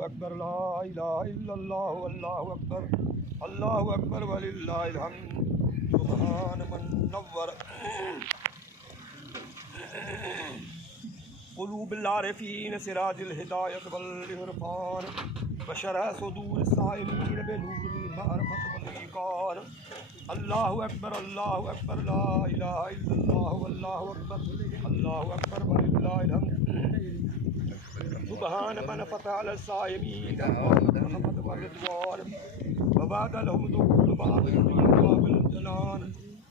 अकबर ला इलाहा इल्लल्लाह अल्लाहु अकबर वलिल्लाहिल हम्द सुब्हान मन नव्वर क़ुलूबिल आरिफ़ीन सिराजिल हिदायत वल इरफ़ान बशरह सुदूर साइमीन बिनूरिल मारिफ़त वल ईक़ान। अल्लाहु अकबर ला इलाहा इल्लल्लाह अल्लाहु अकबर वलिल्लाहिल हम्द सुब्हान मन फ़तह अला साइमीन व रिज़वान व बाद लहुम दुखूल बाबिल जनान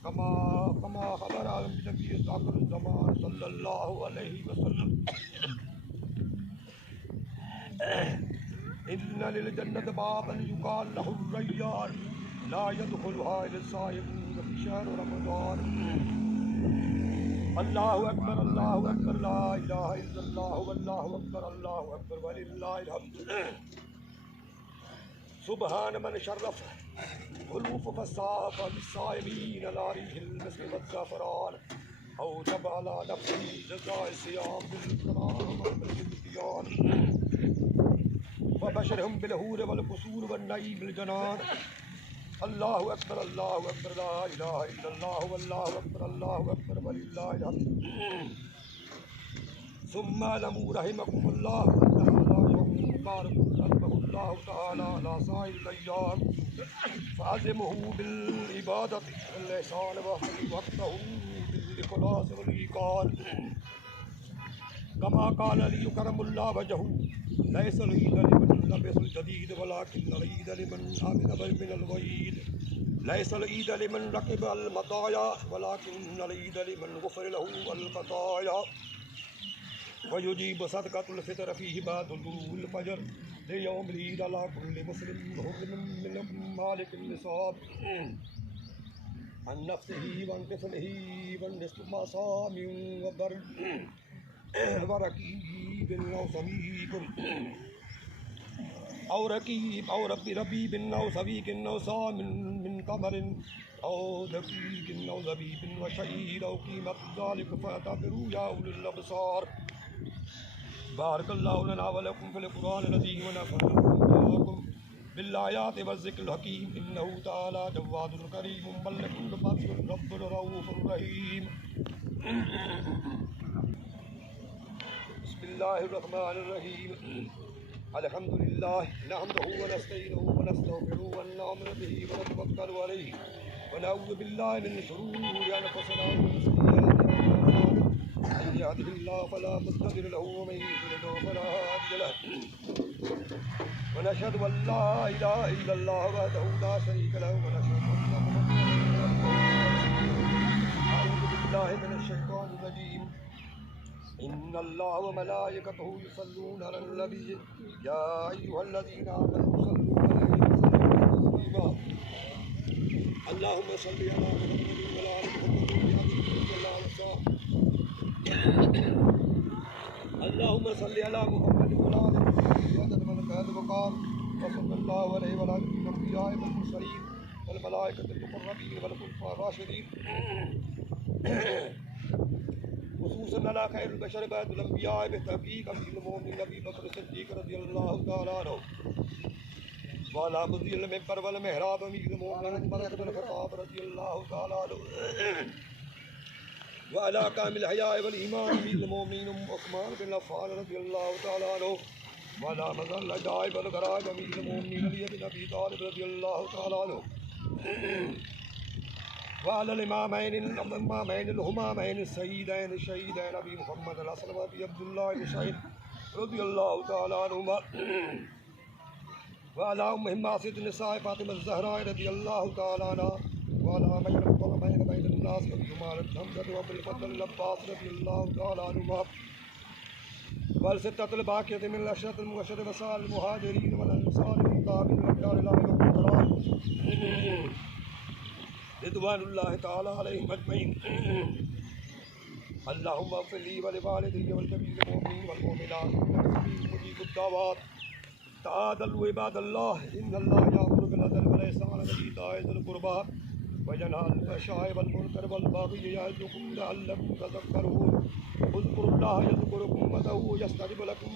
कमा खबर आलम नबी आखिर ज़मान सल्लल्लाहु अलैहि वसल्लम। इन्ना लिल जन्नत बाबन युक़ाल लहु रय्यान ला यदखुलुहा इल्ला साइमून फ़ी शहर रमज़ान। अल्लाहु अकबर ला इलाहा इल्लल्लाह अल्लाहु अकबर वलिल्लाहिल हम्द। सुब्हान मन शर्रफ़ ग़ुलूफ़ फ़साफ़ बिस्साइमीन अला रिहिल मिस्क वज़्ज़फ़रान औजब अला नफ़्सी जज़ाए सियाम बिल-क़रार वल-इम्तिहान वबशरहुम बिल-हूर वल-क़ुसूर वन-नईमिल जनान। अल्लाहु अकबर ला इलाहा इल्लल्लाह अल्लाहु अकबर वलिल्लाहिल हम्द। सुम्मा लमू रहिमकुमुल्लाह बारकुल्लाहु तआला अला साइरिल अय्याम फ़अज़िमहु बिल इबादति वल इहसान वक़्तहु बिल इख़लास वल ईक़ान। कमा क़ाल लियुकर्रिमुल्लाह वजहहु लैसल ईद लिमन लबिसल जदीद वलाकिन्नल ईद लिमन आमिन मिनल वईद लैसल ईद लिमन रकिबल मताया वलाकिन्नल ईद लिमन गुफ़िर लहु अल ख़ताया वयुजीब सदक़तुल फ़ितर फ़ीहि बादुल तुलूइल फ़जर लियौमिल ईद अला कुल्लि मुस्लिम हुर्रिम मिन मालिकिन निसाब अन नफ़्सिही व अन तिफ़्लिही व निस्फ़ मा सामिन व बर व रकीबिन औ समीकिन औ रकीब औ रबीबिन औ सवीकिन औ सामिन मिन तमरिन औ दक़ीक़िन औ ज़बीबिन व शहीद औ क़ीमत ज़ालिक फ़अतबिरू या उलिल अब्सार। बारकल्लाहु लना व लकुम फ़िल क़ुरआनिल अज़ीम व नफ़अनी बिल आयाति व ज़िक्रिल हकीम इन्नहु तआला जव्वादुल करीम मलिकुल बर्रुर रब्बुर रऊफ़ुर रहीम। बिस्मिल्लाहिर रहमानिर रहीम अल्हम्दुलिल्लाह नहमदुहु व नस्तईनुहु व नस्तग़फिरुहु व नउमिनु बिही व नतवक्कलु अलैहि व नऊज़ु बिल्लाहि मिन शुरूरि अनफुसिना व मिन सय्यिआति अअमालिना मन यहदिहिल्लाहु फला मुद्दिल लहु व मन युद्लिल फला हादिय लहु व नशहदु अन ला इलाहा इल्लल्लाह वहदहु ला शरीका लहु व नशहदु अन्न मुहम्मदन अऊज़ु बिल्लाहि मिनश शैतानिर रजीम। इन्नल्लाह व मलाइकतहु युसल्लूना अलन नबी या अय्युहल्लज़ीना आमनू सल्लू अलैहि व सल्लिमू तस्लीमा। अल्लाहुम्मा सल्लि अला मुहम्मदिन व अला आलि मुहम्मद अल्लाहुम्मा सल्लि अला मुहम्मदिन व अला आलि मुहम्मद व सल्लल्लाहु अलैहि व अला अंबियाए वल मुरसलीन वल मलाइकतिल मुक़र्रबीन वल खुलफ़ाए राशिदीन खुसूसन अला खैरुल बशर बअदुल अंबिया बितहक़ीक़ अमीरुल मोमिनीन अबी बकर सिद्दीक़ रज़ियल्लाहु तआला अन्हु व अला मुज़िल मिंबर वल मिहराब अमीरुल मोमिनीन उमर इब्नुल ख़त्ताब रज़ियल्लाहु तआला अन्हु व अला कामिल हया वल ईमान अमीरुल मोमिनीन उस्मान बिन अफ़्फ़ान रज़ियल्लाहु तआला अन्हु व अला मज़ल अजाइब वल गराइब अमीरुल मोमिनीन अली बिन अबी तालिब रज़ियल्लाहु तआला अन्हु व अलल इमामैनिल हुमामैनि सय्यिदैन शहीदैन अबी मुहम्मद अल हसन व अबी अब्दुल्लाह इब्न शहीद रज़ियल्लाहु तआला अन्हुमा व अला उम्मिहिम आसियतुन निसाए फ़ातिमा ज़हरा रज़ियल्लाहु तआला अन्हा وعلى من يرفع بين الناس وبجمال الحمد وبالفضل العباس رضي الله تعالى عنهما والستة الباقية من الأشرة المبشرة وسائر المهاجرين والأنصار المتابعين للدار إلى يوم القرار رضوان الله تعالى عليهم أجمعين. اللهم اغفر لي ولوالدي ولجميع المؤمنين والمؤمنات إنك سميع مجيب الدعوات. تعالوا عباد الله إن الله يأمر بالعدل والإحسان وإيتاء ذي القربى وينهى عن الفحشاء والمنكر والبغي يعظكم لعلكم تذكرون. اذكروا الله يذكركم وادعوه يستجب لكم.